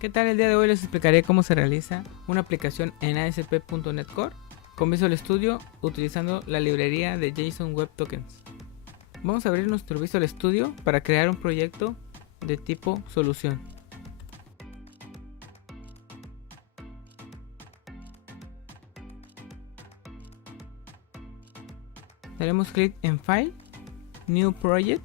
¿Qué tal? El día de hoy les explicaré cómo se realiza una aplicación en ASP.NET Core con Visual Studio utilizando la librería de JSON Web Tokens. Vamos a abrir nuestro Visual Studio para crear un proyecto de tipo solución. Daremos clic en File, New Project.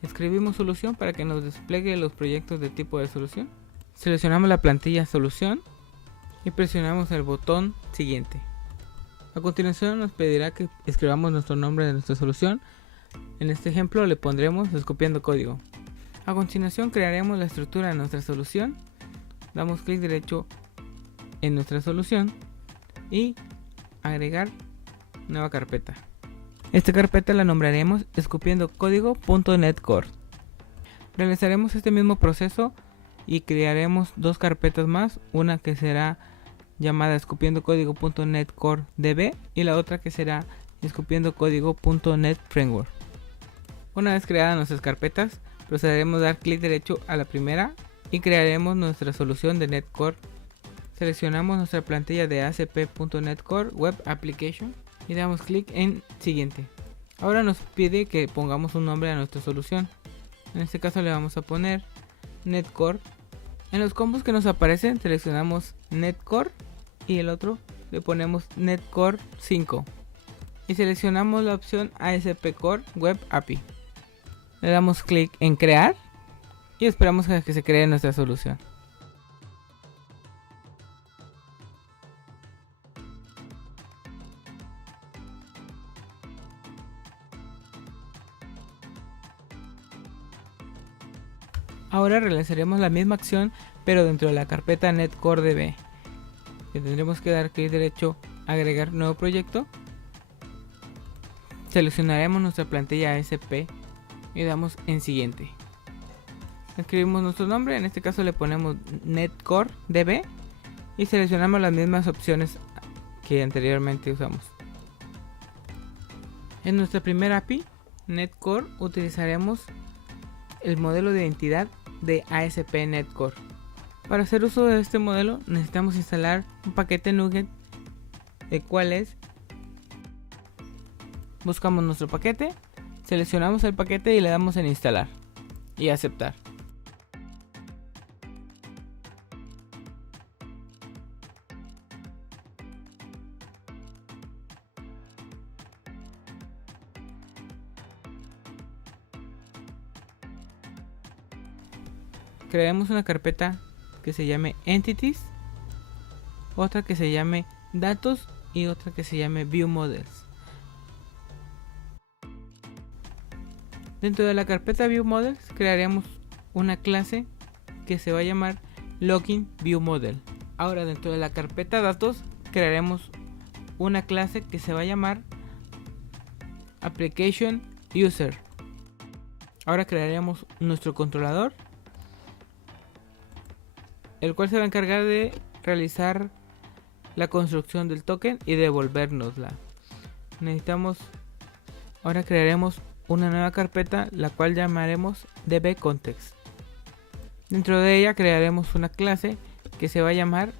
Escribimos solución para que nos despliegue los proyectos de tipo de solución. Seleccionamos la plantilla solución y presionamos el botón siguiente. A continuación nos pedirá que escribamos nuestro nombre de nuestra solución. En este ejemplo le pondremos Escopiando Código. A continuación crearemos la estructura de nuestra solución. Damos clic derecho en nuestra solución y agregar nueva carpeta. Esta carpeta la nombraremos Escopiando Código.NET Core. Realizaremos este mismo proceso y crearemos dos carpetas más, una que será llamada Escopiando Código.NET Core DB y la otra que será Escopiando Código.NET Framework. Una vez creadas nuestras carpetas, procederemos a dar clic derecho a la primera y crearemos nuestra solución de NetCore. Seleccionamos nuestra plantilla de ASP.NET Core Web Application y damos clic en siguiente. Ahora nos pide que pongamos un nombre a nuestra solución. En este caso le vamos a poner NetCore. En los combos que nos aparecen seleccionamos NetCore y el otro le ponemos NetCore 5 y seleccionamos la opción ASP Core Web API. Le damos clic en crear y esperamos a que se cree nuestra solución. Ahora realizaremos la misma acción pero dentro de la carpeta NetCore DB. Tendremos que dar clic derecho, agregar nuevo proyecto. Seleccionaremos nuestra plantilla ASP y damos en siguiente. Escribimos nuestro nombre, en este caso le ponemos NetCore DB y seleccionamos las mismas opciones que anteriormente usamos. En nuestra primera API NetCore utilizaremos el modelo de identidad de ASP NetCore. Para hacer uso de este modelo necesitamos instalar un paquete NuGet, el cual es: buscamos nuestro paquete, seleccionamos el paquete y le damos en instalar y aceptar. Crearemos una carpeta que se llame Entities, otra que se llame Datos y otra que se llame View Models. Dentro de la carpeta View Models crearemos una clase que se va a llamar Login View Model. Ahora dentro de la carpeta Datos crearemos una clase que se va a llamar Application User. Ahora crearemos nuestro controlador, el cual se va a encargar de realizar la construcción del token y devolvernosla. Ahora crearemos una nueva carpeta, la cual llamaremos dbContext. Dentro de ella crearemos una clase que se va a llamar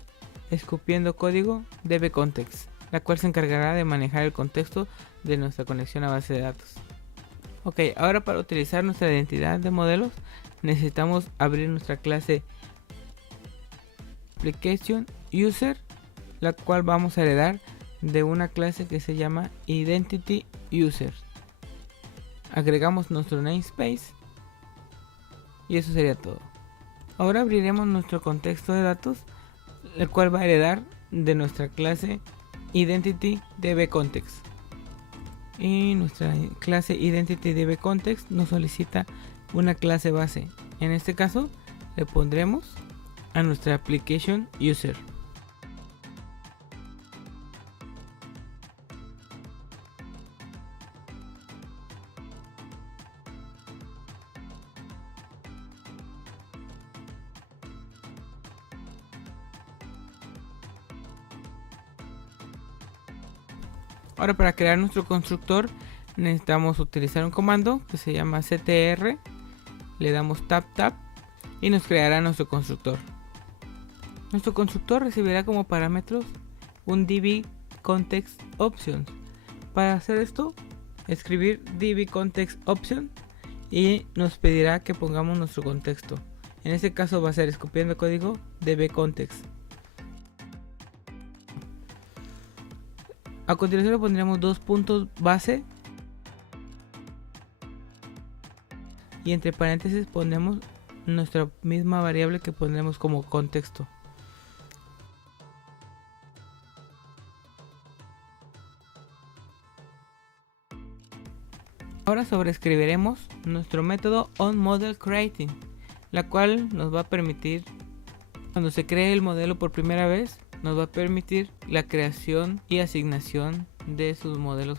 Escopiando Código dbContext, la cual se encargará de manejar el contexto de nuestra conexión a base de datos. Ok, ahora para utilizar nuestra identidad de modelos necesitamos abrir nuestra clase Application User, la cual vamos a heredar de una clase que se llama Identity User. Agregamos nuestro namespace y eso sería todo. Ahora abriremos nuestro contexto de datos, el cual va a heredar de nuestra clase Identity dbContext. Y nuestra clase Identity dbContext nos solicita una clase base. En este caso le pondremos a nuestra Application User. Ahora para crear nuestro constructor necesitamos utilizar un comando que se llama ctr le damos tap y nos creará nuestro constructor. Nuestro constructor recibirá como parámetros un DB context options. Para hacer esto, escribir DB context option y nos pedirá que pongamos nuestro contexto. En este caso va a ser escopiando código DB context. A continuación le pondremos dos puntos base y entre paréntesis ponemos nuestra misma variable que pondremos como contexto. Ahora sobreescribiremos nuestro método onModelCreating, la cual nos va a permitir, cuando se cree el modelo por primera vez, nos va a permitir la creación y asignación de sus modelos.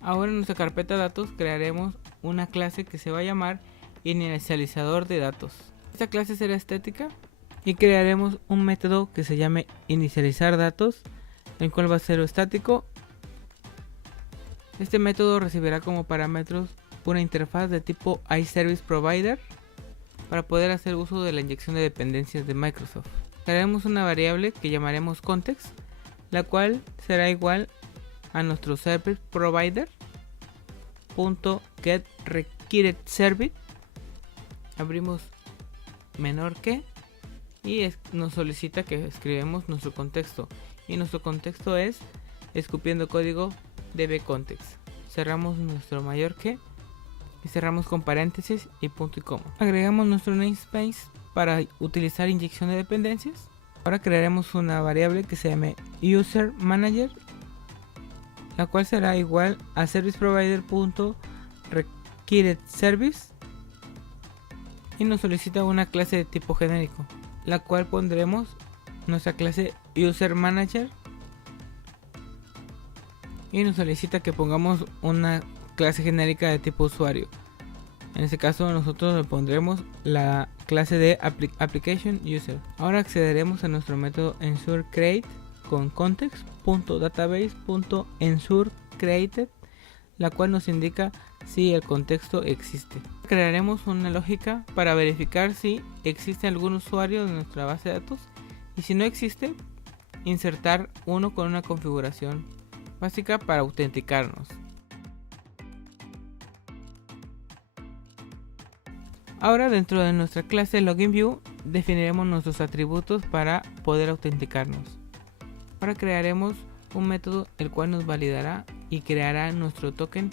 Ahora en nuestra carpeta datos crearemos una clase que se va a llamar inicializador de datos. Esta clase será estática y crearemos un método que se llame inicializar datos, el cual va a ser estático. Este método recibirá como parámetros una interfaz de tipo iServiceProvider para poder hacer uso de la inyección de dependencias de Microsoft. Crearemos una variable que llamaremos context, la cual será igual a nuestro service provider .getRequiredService. Abrimos menor que y nos solicita que escribamos nuestro contexto, y nuestro contexto es escupiendo código dbContext. Cerramos nuestro mayor que y cerramos con paréntesis y punto y coma. Agregamos nuestro namespace para utilizar inyección de dependencias. Ahora crearemos una variable que se llame userManager, la cual será igual a serviceprovider.requiredService y nos solicita una clase de tipo genérico, la cual pondremos nuestra clase userManager y nos solicita que pongamos una clase genérica de tipo usuario. En este caso nosotros le pondremos la clase de application user. Ahora accederemos a nuestro método ensureCreate con context.database.ensureCreated, la cual nos indica si el contexto existe. Crearemos una lógica para verificar si existe algún usuario de nuestra base de datos, y si no existe, insertar uno con una configuración básica para autenticarnos. Ahora dentro de nuestra clase LoginView definiremos nuestros atributos para poder autenticarnos. Ahora crearemos un método el cual nos validará y creará nuestro token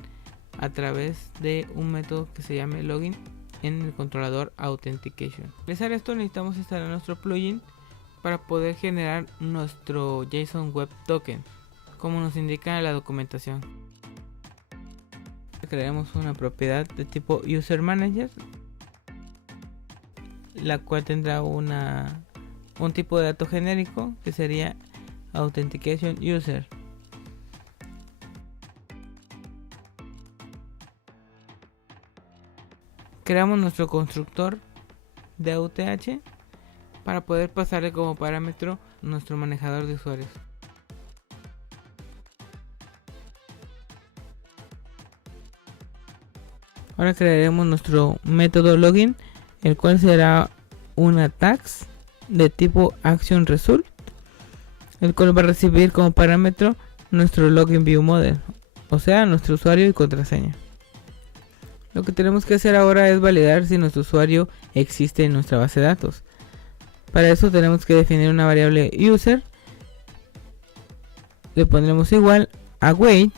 a través de un método que se llame login en el controlador authentication. Para realizar esto necesitamos instalar nuestro plugin para poder generar nuestro JSON Web Token, como nos indica la documentación. Crearemos una propiedad de tipo userManager, la cual tendrá un tipo de dato genérico que sería authentication user. Creamos nuestro constructor de AUTH para poder pasarle como parámetro nuestro manejador de usuarios. Ahora crearemos nuestro método login, el cual será una tags de tipo actionResult, el cual va a recibir como parámetro nuestro LoginViewModel, o sea, nuestro usuario y contraseña. Lo que tenemos que hacer ahora es validar si nuestro usuario existe en nuestra base de datos. Para eso tenemos que definir una variable user, le pondremos igual a wait,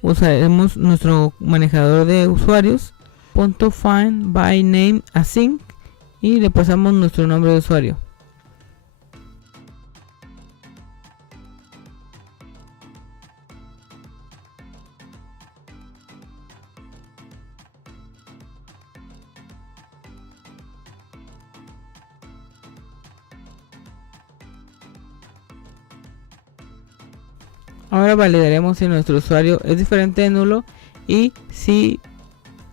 usaremos nuestro manejador de usuarios .findByNameAsync y le pasamos nuestro nombre de usuario. Ahora validaremos si nuestro usuario es diferente de nulo y si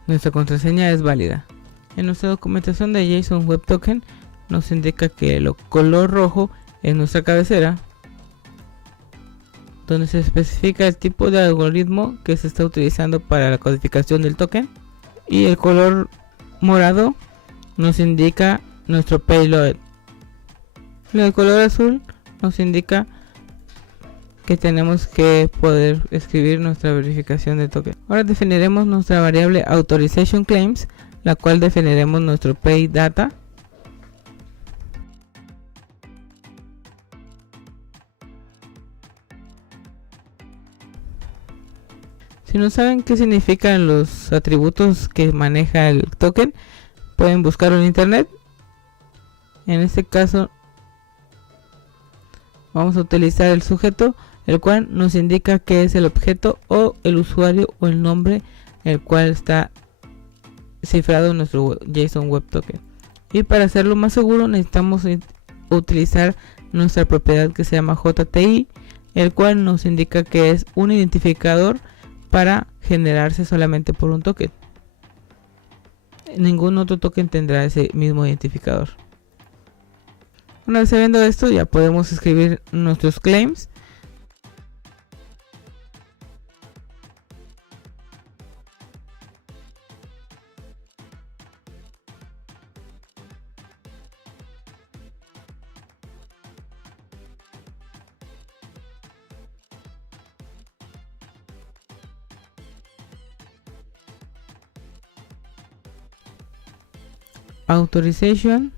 nuestra contraseña es válida. En nuestra documentación de JSON Web Token nos indica que el color rojo es nuestra cabecera, donde se especifica el tipo de algoritmo que se está utilizando para la codificación del token, y el color morado nos indica nuestro payload. Lo de color azul nos indica que tenemos que poder escribir nuestra verificación de token. Ahora definiremos nuestra variable authorization claims, la cual definiremos nuestro pay data. Si no saben qué significan los atributos que maneja el token, pueden buscarlo en internet. En este caso vamos a utilizar el sujeto, el cual nos indica qué es el objeto o el usuario o el nombre el cual está cifrado en nuestro JSON Web Token. Y para hacerlo más seguro necesitamos utilizar nuestra propiedad que se llama JTI, el cual nos indica que es un identificador para generarse solamente por un token. Ningún otro token tendrá ese mismo identificador. Una vez sabiendo esto, ya podemos escribir nuestros claims. Authorization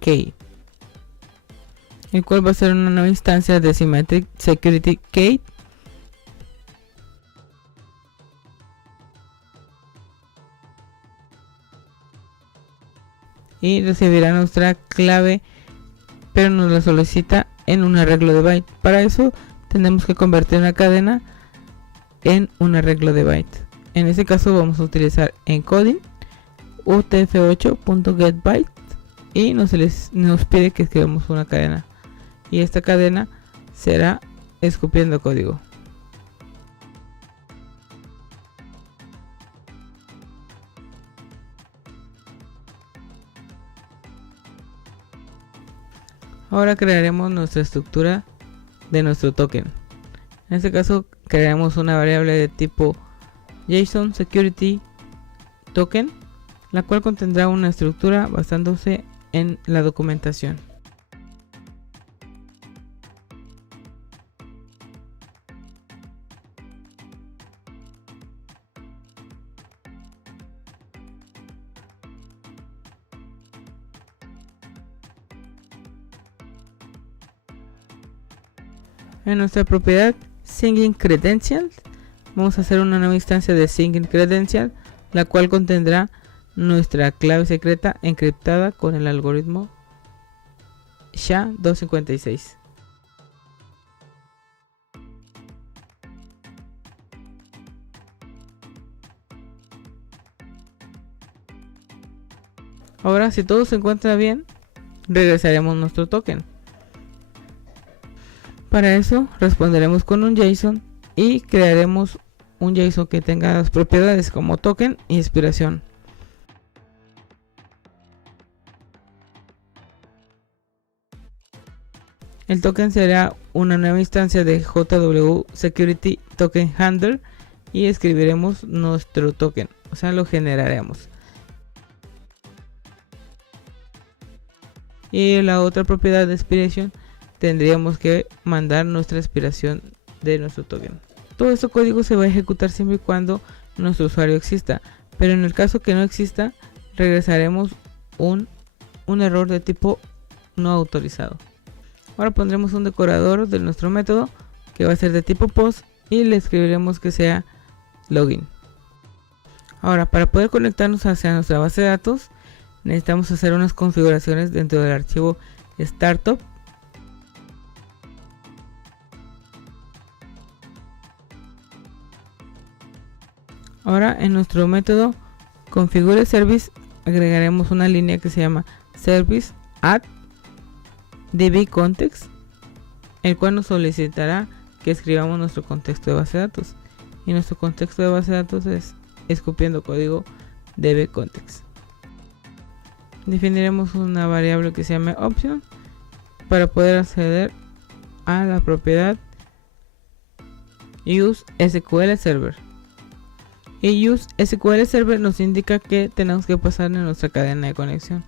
key, el cual va a ser una nueva instancia de Symmetric Security Key. Y recibirá nuestra clave, pero nos la solicita en un arreglo de byte. Para eso tenemos que convertir una cadena en un arreglo de byte. En este caso vamos a utilizar encoding utf8.getByte y nos pide que escribamos una cadena, y esta cadena será escupiendo código. Ahora crearemos nuestra estructura de nuestro token. En este caso crearemos una variable de tipo JSON Security Token, la cual contendrá una estructura basándose en la documentación. En nuestra propiedad Singing Credentials vamos a hacer una nueva instancia de Singing Credential, la cual contendrá nuestra clave secreta encriptada con el algoritmo SHA-256. Ahora, si todo se encuentra bien, regresaremos nuestro token. Para eso responderemos con un JSON y crearemos un JSON que tenga las propiedades como token y expiración. El token será una nueva instancia de JW Security Token Handler y escribiremos nuestro token, o sea, lo generaremos. Y la otra propiedad de expiration tendríamos que mandar nuestra expiración de nuestro token. Todo este código se va a ejecutar siempre y cuando nuestro usuario exista, pero en el caso que no exista, regresaremos un error de tipo no autorizado. Ahora pondremos un decorador de nuestro método que va a ser de tipo post y le escribiremos que sea login. Ahora, para poder conectarnos hacia nuestra base de datos, necesitamos hacer unas configuraciones dentro del archivo startup. Ahora en nuestro método configure service agregaremos una línea que se llama service add db context, el cual nos solicitará que escribamos nuestro contexto de base de datos, y nuestro contexto de base de datos es escupiendo código db context. Definiremos una variable que se llame option para poder acceder a la propiedad use SQL server. Y use SQL Server nos indica que tenemos que pasar en nuestra cadena de conexión.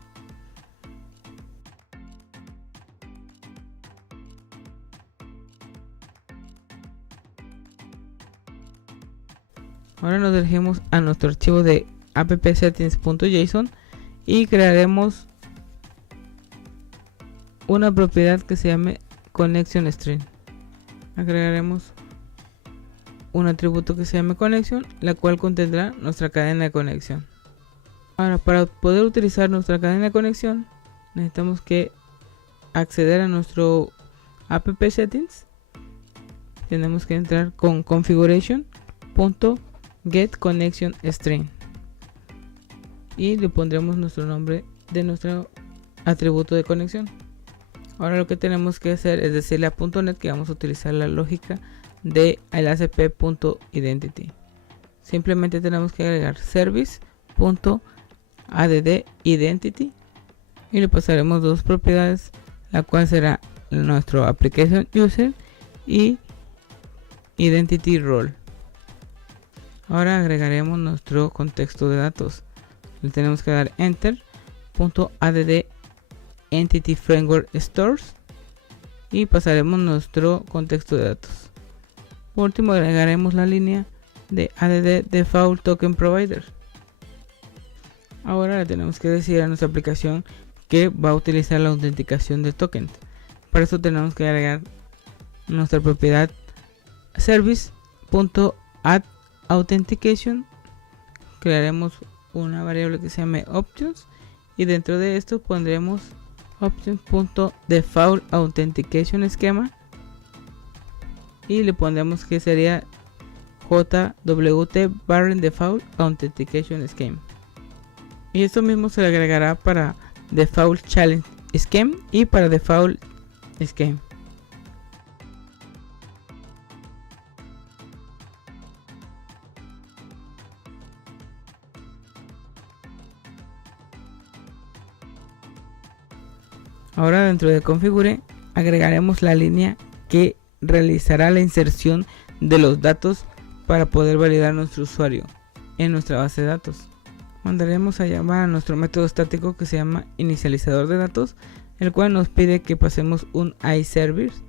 Ahora nos dirigimos a nuestro archivo de appsettings.json y crearemos una propiedad que se llame connection string. Agregaremos un atributo que se llame connection, la cual contendrá nuestra cadena de conexión. Ahora, para poder utilizar nuestra cadena de conexión, necesitamos que acceder a nuestro app settings. Tenemos que entrar con configuration.getConnectionString y le pondremos nuestro nombre de nuestro atributo de conexión. Ahora lo que tenemos que hacer es decirle a .NET que vamos a utilizar la lógica de ASP.identity. Simplemente tenemos que agregar service.addIdentity y le pasaremos dos propiedades, la cual será nuestro application user y identity role. Ahora agregaremos nuestro contexto de datos. Le tenemos que dar enter.add entity framework stores y pasaremos nuestro contexto de datos. Por último, agregaremos la línea de add default token provider. Ahora le tenemos que decir a nuestra aplicación que va a utilizar la autenticación de token. Para eso tenemos que agregar nuestra propiedad service.addAuthentication. Crearemos una variable que se llame options y dentro de esto pondremos options.defaultAuthenticationSchema y le pondremos que sería jwt default authentication scheme, y esto mismo se le agregará para default challenge scheme y para default scheme. Ahora dentro de configure agregaremos la línea que realizará la inserción de los datos para poder validar nuestro usuario en nuestra base de datos. Mandaremos a llamar a nuestro método estático que se llama inicializador de datos, el cual nos pide que pasemos un iService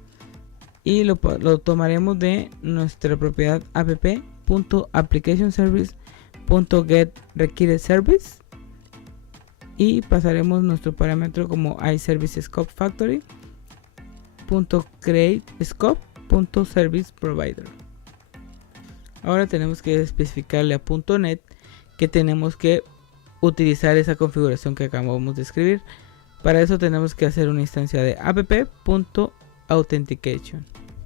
y lo tomaremos de nuestra propiedad app.applicationservice.getRequiredService y pasaremos nuestro parámetro como iServiceScopeFactory.createScope.serviceProvider. Ahora tenemos que especificarle a .NET que tenemos que utilizar esa configuración que acabamos de escribir. Para eso tenemos que hacer una instancia de app.authentication.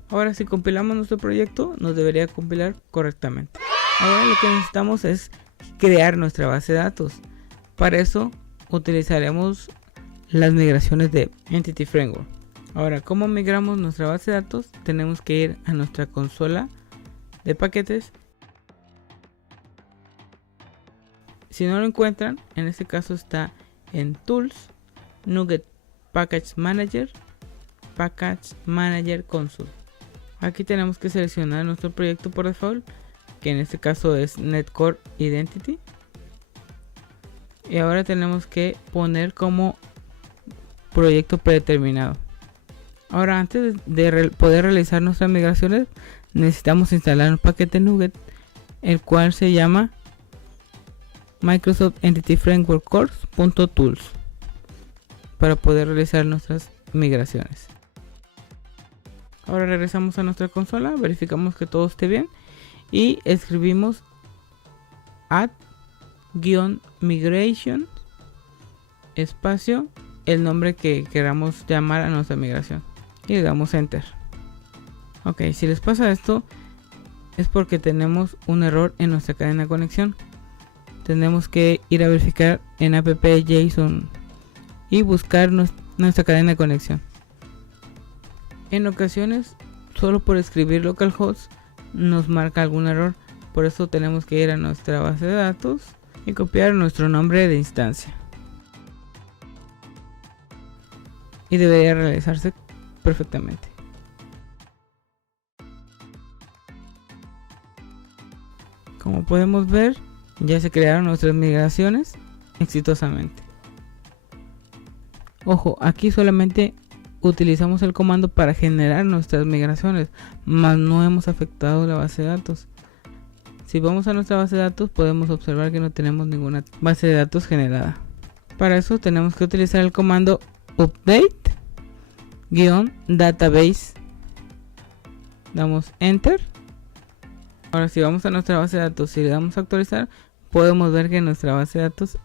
Ahora si compilamos nuestro proyecto nos debería compilar correctamente. Ahora lo que necesitamos es crear nuestra base de datos. Para eso utilizaremos las migraciones de Entity Framework. Ahora, ¿cómo migramos nuestra base de datos? Tenemos que ir a nuestra consola de paquetes. Si no lo encuentran, en este caso está en Tools, NuGet Package Manager, Package Manager Console. Aquí tenemos que seleccionar nuestro proyecto por default, que en este caso es Netcore Identity. Y ahora tenemos que poner como proyecto predeterminado. Ahora, antes de poder realizar nuestras migraciones, necesitamos instalar un paquete NuGet, el cual se llama Microsoft Entity Framework Course.tools, para poder realizar nuestras migraciones. Ahora regresamos a nuestra consola, verificamos que todo esté bien y escribimos add-migration espacio el nombre que queramos llamar a nuestra migración y le damos enter. Ok, si les pasa esto es porque tenemos un error en nuestra cadena de conexión. Tenemos que ir a verificar en app.json y buscar nuestra cadena de conexión. En ocasiones, solo por escribir localhost nos marca algún error. Por eso tenemos que ir a nuestra base de datos y copiar nuestro nombre de instancia. Y debería realizarse perfectamente. Como podemos ver, ya se crearon nuestras migraciones exitosamente. Ojo, aquí solamente utilizamos el comando para generar nuestras migraciones, mas no hemos afectado la base de datos. Si vamos a nuestra base de datos, podemos observar que no tenemos ninguna base de datos generada. Para eso tenemos que utilizar el comando update-database. Damos enter. Ahora si vamos a nuestra base de datos y le damos a actualizar, podemos ver que nuestra base de datos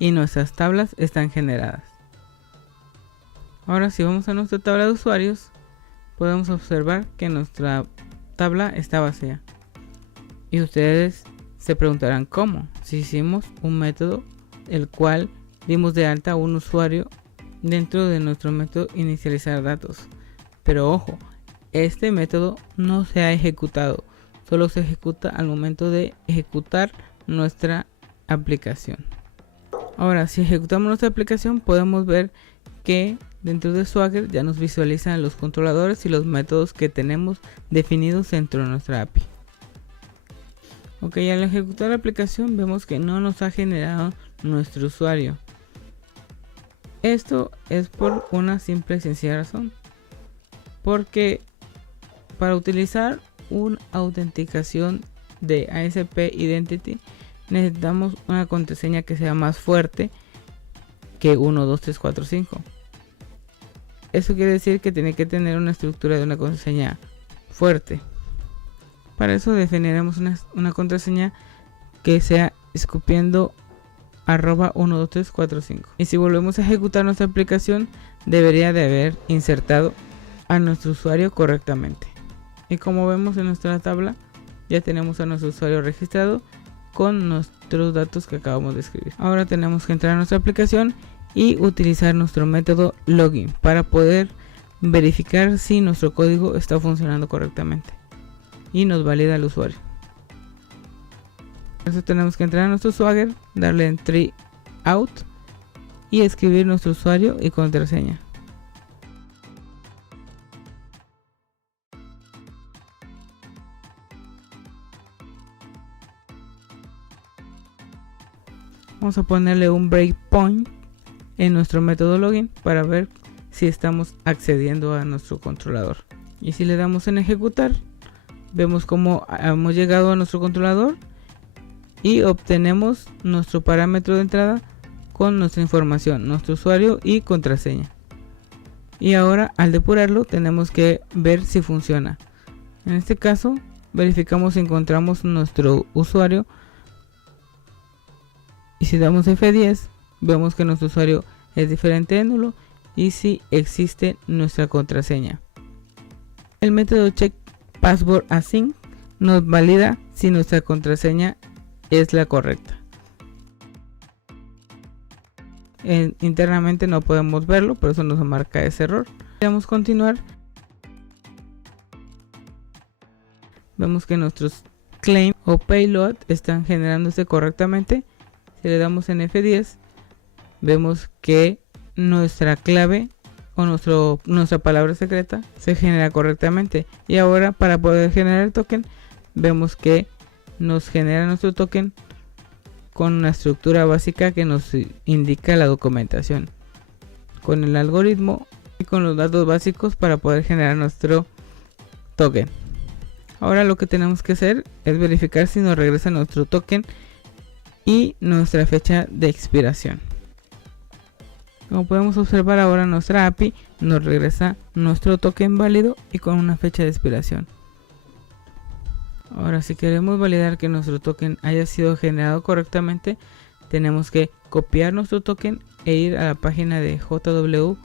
y nuestras tablas están generadas. Ahora si vamos a nuestra tabla de usuarios, podemos observar que nuestra tabla está vacía. Y ustedes se preguntarán cómo. Si hicimos un método el cual dimos de alta a un usuario dentro de nuestro método inicializar datos. Pero ojo, este método no se ha ejecutado, solo se ejecuta al momento de ejecutar nuestra aplicación. Ahora si ejecutamos nuestra aplicación, podemos ver que dentro de Swagger ya nos visualizan los controladores y los métodos que tenemos definidos dentro de nuestra API. Ok, al ejecutar la aplicación vemos que no nos ha generado nuestro usuario. Esto es por una simple y sencilla razón. Porque para utilizar una autenticación de ASP Identity necesitamos una contraseña que sea más fuerte que 1, 2, 3, 4, 5. Eso quiere decir que tiene que tener una estructura de una contraseña fuerte. Para eso definiremos una contraseña que sea escupiendo @12345. Y si volvemos a ejecutar nuestra aplicación, debería de haber insertado a nuestro usuario correctamente. Y como vemos en nuestra tabla, ya tenemos a nuestro usuario registrado con nuestros datos que acabamos de escribir. Ahora tenemos que entrar a nuestra aplicación y utilizar nuestro método login para poder verificar si nuestro código está funcionando correctamente y nos valida el usuario. Por eso tenemos que entrar a nuestro Swagger, darle en Try Out y escribir nuestro usuario y contraseña. Vamos a ponerle un breakpoint en nuestro método login para ver si estamos accediendo a nuestro controlador. Y si le damos en ejecutar, vemos cómo hemos llegado a nuestro controlador y obtenemos nuestro parámetro de entrada con nuestra información, nuestro usuario y contraseña. Y ahora al depurarlo tenemos que ver si funciona. En este caso verificamos si encontramos nuestro usuario y si damos F10 vemos que nuestro usuario es diferente de nulo y si existe nuestra contraseña. El método check password async nos valida si nuestra contraseña es la correcta. Internamente no podemos verlo, por eso nos marca ese error. Vamos a continuar. Vemos que nuestros claim o payload están generándose correctamente. Si le damos en F10, vemos que nuestra clave o nuestra palabra secreta se genera correctamente. Y ahora para poder generar el token, vemos que nos genera nuestro token con una estructura básica que nos indica la documentación, con el algoritmo y con los datos básicos para poder generar nuestro token. Ahora lo que tenemos que hacer es verificar si nos regresa nuestro token y nuestra fecha de expiración. Como podemos observar, ahora nuestra API nos regresa nuestro token válido y con una fecha de expiración. Ahora si queremos validar que nuestro token haya sido generado correctamente, tenemos que copiar nuestro token e ir a la página de jwt.io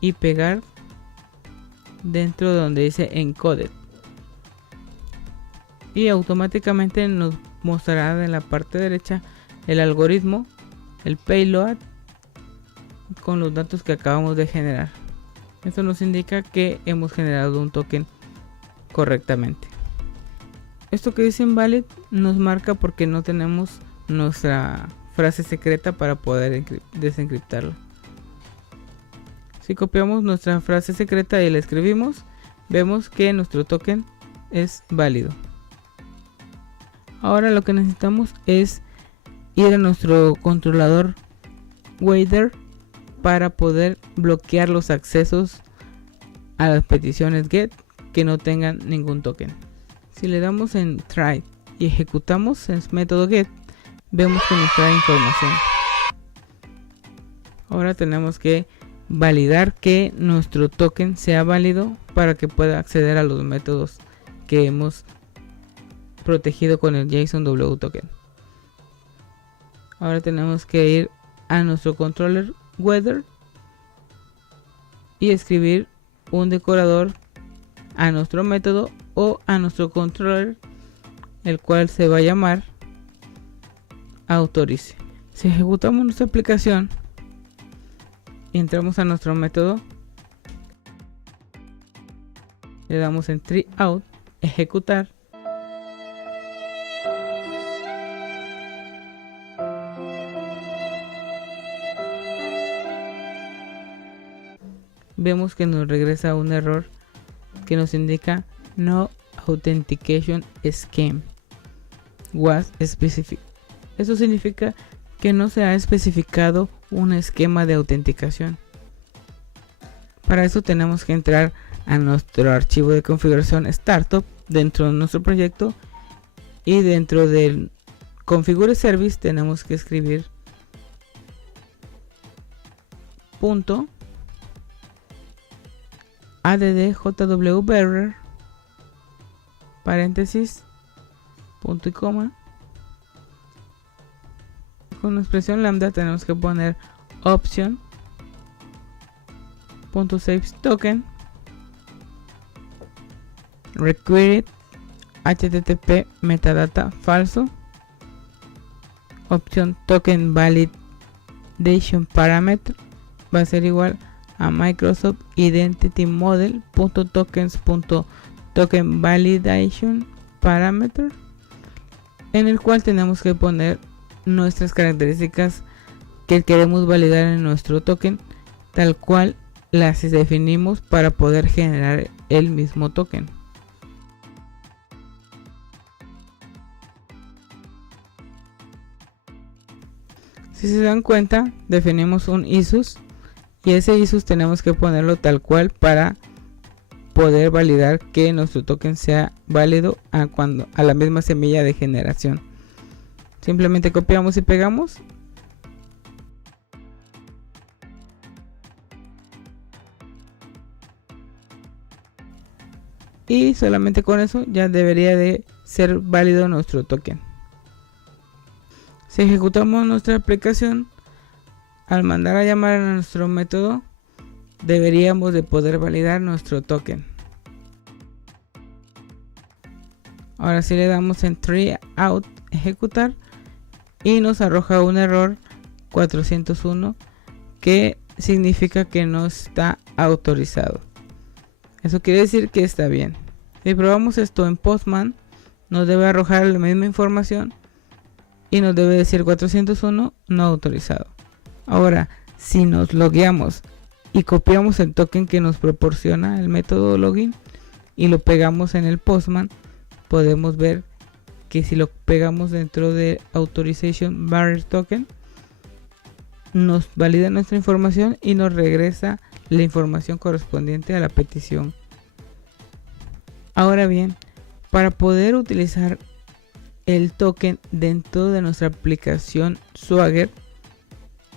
y pegar dentro de donde dice encoded. Y automáticamente nos mostrará en la parte derecha el algoritmo, el payload con los datos que acabamos de generar. Esto nos indica que hemos generado un token correctamente. Esto que dice invalid nos marca porque no tenemos nuestra frase secreta para poder desencriptarla. Si copiamos nuestra frase secreta y la escribimos, vemos que nuestro token es válido. Ahora lo que necesitamos es ir a nuestro controlador Wader para poder bloquear los accesos a las peticiones GET que no tengan ningún token. Si le damos en try y ejecutamos el método GET, vemos que nos trae información. Ahora tenemos que validar que nuestro token sea válido para que pueda acceder a los métodos que hemos protegido con el JSON W token. Ahora tenemos que ir a nuestro controller Weather y escribir un decorador a nuestro método o a nuestro controller, el cual se va a llamar autorice. Si ejecutamos nuestra aplicación y entramos a nuestro método, le damos en try out, ejecutar, vemos que nos regresa un error que nos indica no authentication scheme was specific. Eso significa que no se ha especificado un esquema de autenticación. Para eso tenemos que entrar a nuestro archivo de configuración startup dentro de nuestro proyecto, y dentro del configure service tenemos que escribir punto addjwbearer paréntesis punto y coma. Con la expresión lambda tenemos que poner option punto saves token required http metadata falso opción token validation parameter va a ser igual a Microsoft Identity Model .tokens.token validation parameter, en el cual tenemos que poner nuestras características que queremos validar en nuestro token, tal cual las definimos para poder generar el mismo token. Si se dan cuenta, definimos un ISUS y ese ISUS tenemos que ponerlo tal cual para poder validar que nuestro token sea válido a la misma semilla de generación. Simplemente copiamos y pegamos. Y solamente con eso ya debería de ser válido nuestro token. Si ejecutamos nuestra aplicación, al mandar a llamar a nuestro método, deberíamos de poder validar nuestro token. Ahora sí le damos en try out, ejecutar, y nos arroja un error 401 que significa que no está autorizado. Eso quiere decir que está bien. Si probamos esto en Postman, nos debe arrojar la misma información y nos debe decir 401 no autorizado. Ahora, si nos logueamos y copiamos el token que nos proporciona el método login y lo pegamos en el Postman, podemos ver que si lo pegamos dentro de Authorization Barrier Token, nos valida nuestra información y nos regresa la información correspondiente a la petición. Ahora bien, para poder utilizar el token dentro de nuestra aplicación Swagger,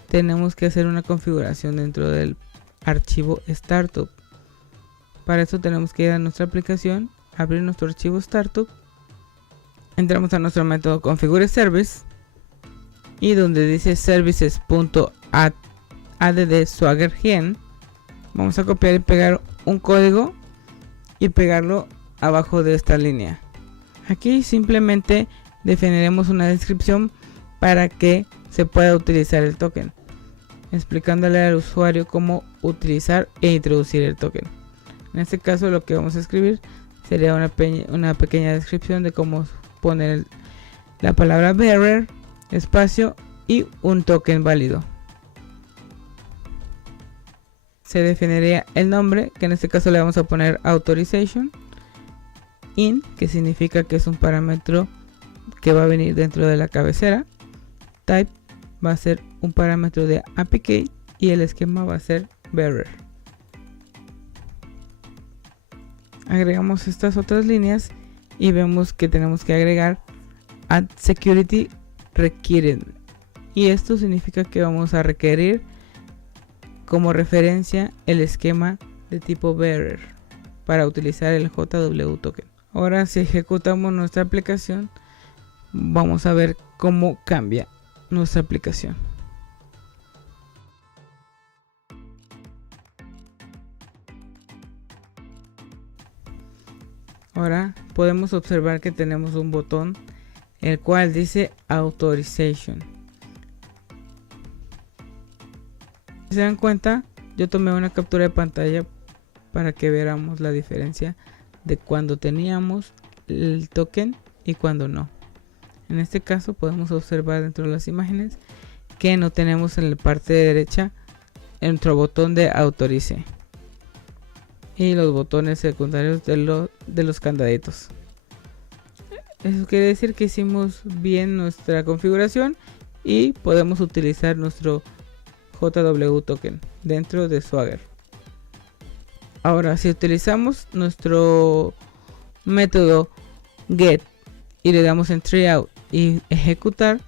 tenemos que hacer una configuración dentro del archivo startup. Para eso tenemos que ir a nuestra aplicación, abrir nuestro archivo startup, entramos a nuestro método configure service y donde dice services.add swagger-gen, vamos a copiar y pegar un código y pegarlo abajo de esta línea. Aquí simplemente definiremos una descripción para que se pueda utilizar el token, explicándole al usuario cómo utilizar e introducir el token. En este caso lo que vamos a escribir sería una pequeña descripción de cómo poner la palabra bearer, espacio y un token válido. Se definiría el nombre, que en este caso le vamos a poner authorization, in, que significa que es un parámetro que va a venir dentro de la cabecera. Type va a ser un parámetro de API Key y el esquema va a ser bearer. Agregamos estas otras líneas y vemos que tenemos que agregar add security required, y esto significa que vamos a requerir como referencia el esquema de tipo bearer para utilizar el JW token. Ahora, si ejecutamos nuestra aplicación, vamos a ver cómo cambia nuestra aplicación. Ahora podemos observar que tenemos un botón el cual dice Authorization. Si se dan cuenta, yo tomé una captura de pantalla para que viéramos la diferencia de cuando teníamos el token y cuando no. En este caso podemos observar dentro de las imágenes que no tenemos en la parte derecha nuestro botón de Autorice y los botones secundarios de los candaditos. Eso quiere decir que hicimos bien nuestra configuración y podemos utilizar nuestro JW token dentro de Swagger. Ahora, si utilizamos nuestro método get y le damos en tryout y ejecutar,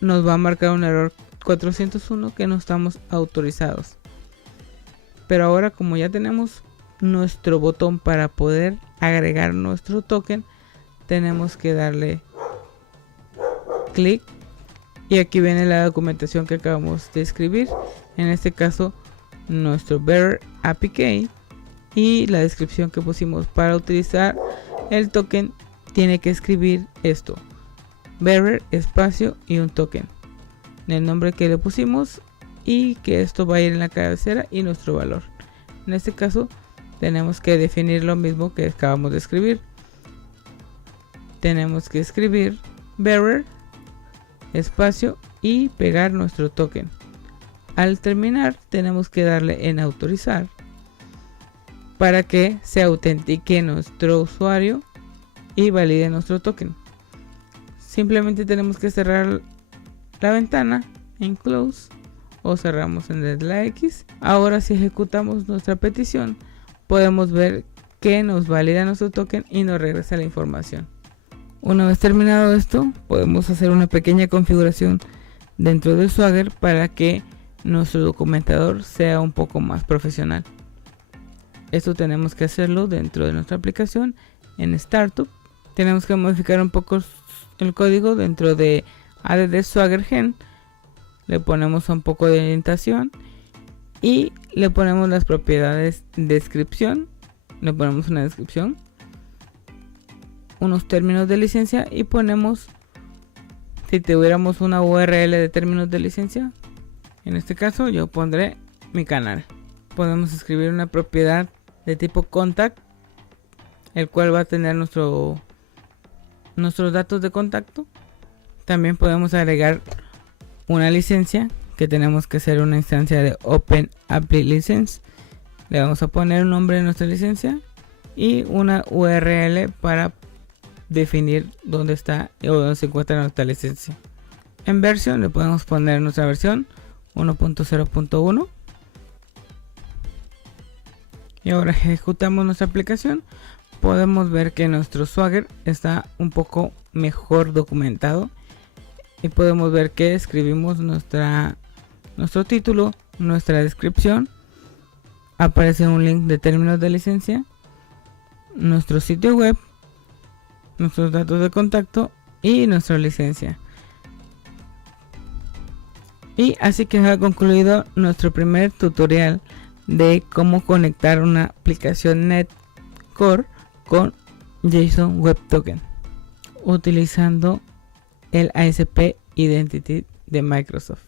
nos va a marcar un error 401 que no estamos autorizados. Pero ahora, como ya tenemos nuestro botón para poder agregar nuestro token, tenemos que darle clic y aquí viene la documentación que acabamos de escribir, en este caso nuestro bearer API Key y la descripción que pusimos. Para utilizar el token tiene que escribir esto: bearer espacio y un token, el nombre que le pusimos, y que esto va a ir en la cabecera y nuestro valor. En este caso tenemos que definir lo mismo que acabamos de escribir. Tenemos que escribir bearer espacio y pegar nuestro token. Al terminar tenemos que darle en autorizar para que se autentique nuestro usuario y valide nuestro token. Simplemente tenemos que cerrar la ventana en close o cerramos en la X. Ahora, si ejecutamos nuestra petición, podemos ver que nos valida nuestro token y nos regresa la información. Una vez terminado esto, podemos hacer una pequeña configuración dentro del Swagger para que nuestro documentador sea un poco más profesional. Esto tenemos que hacerlo dentro de nuestra aplicación en Startup. Tenemos que modificar un poco el código dentro de add Swagger Gen. Le ponemos un poco de orientación y le ponemos las propiedades descripción. Le ponemos una descripción, unos términos de licencia y ponemos, si tuviéramos una URL de términos de licencia, en este caso yo pondré mi canal. Podemos escribir una propiedad de tipo contact, el cual va a tener nuestros datos de contacto. También podemos agregar una licencia, que tenemos que hacer una instancia de Open Apply License. Le vamos a poner un nombre de nuestra licencia y una URL para definir dónde está o dónde se encuentra nuestra licencia. En versión le podemos poner nuestra versión 1.0.1 y ahora ejecutamos nuestra aplicación. Podemos ver que nuestro Swagger está un poco mejor documentado y podemos ver que escribimos nuestro título, nuestra descripción, aparece un link de términos de licencia, nuestro sitio web, nuestros datos de contacto y nuestra licencia. Y así queda concluido nuestro primer tutorial de cómo conectar una aplicación NetCore con JSON Web Token utilizando el ASP Identity de Microsoft.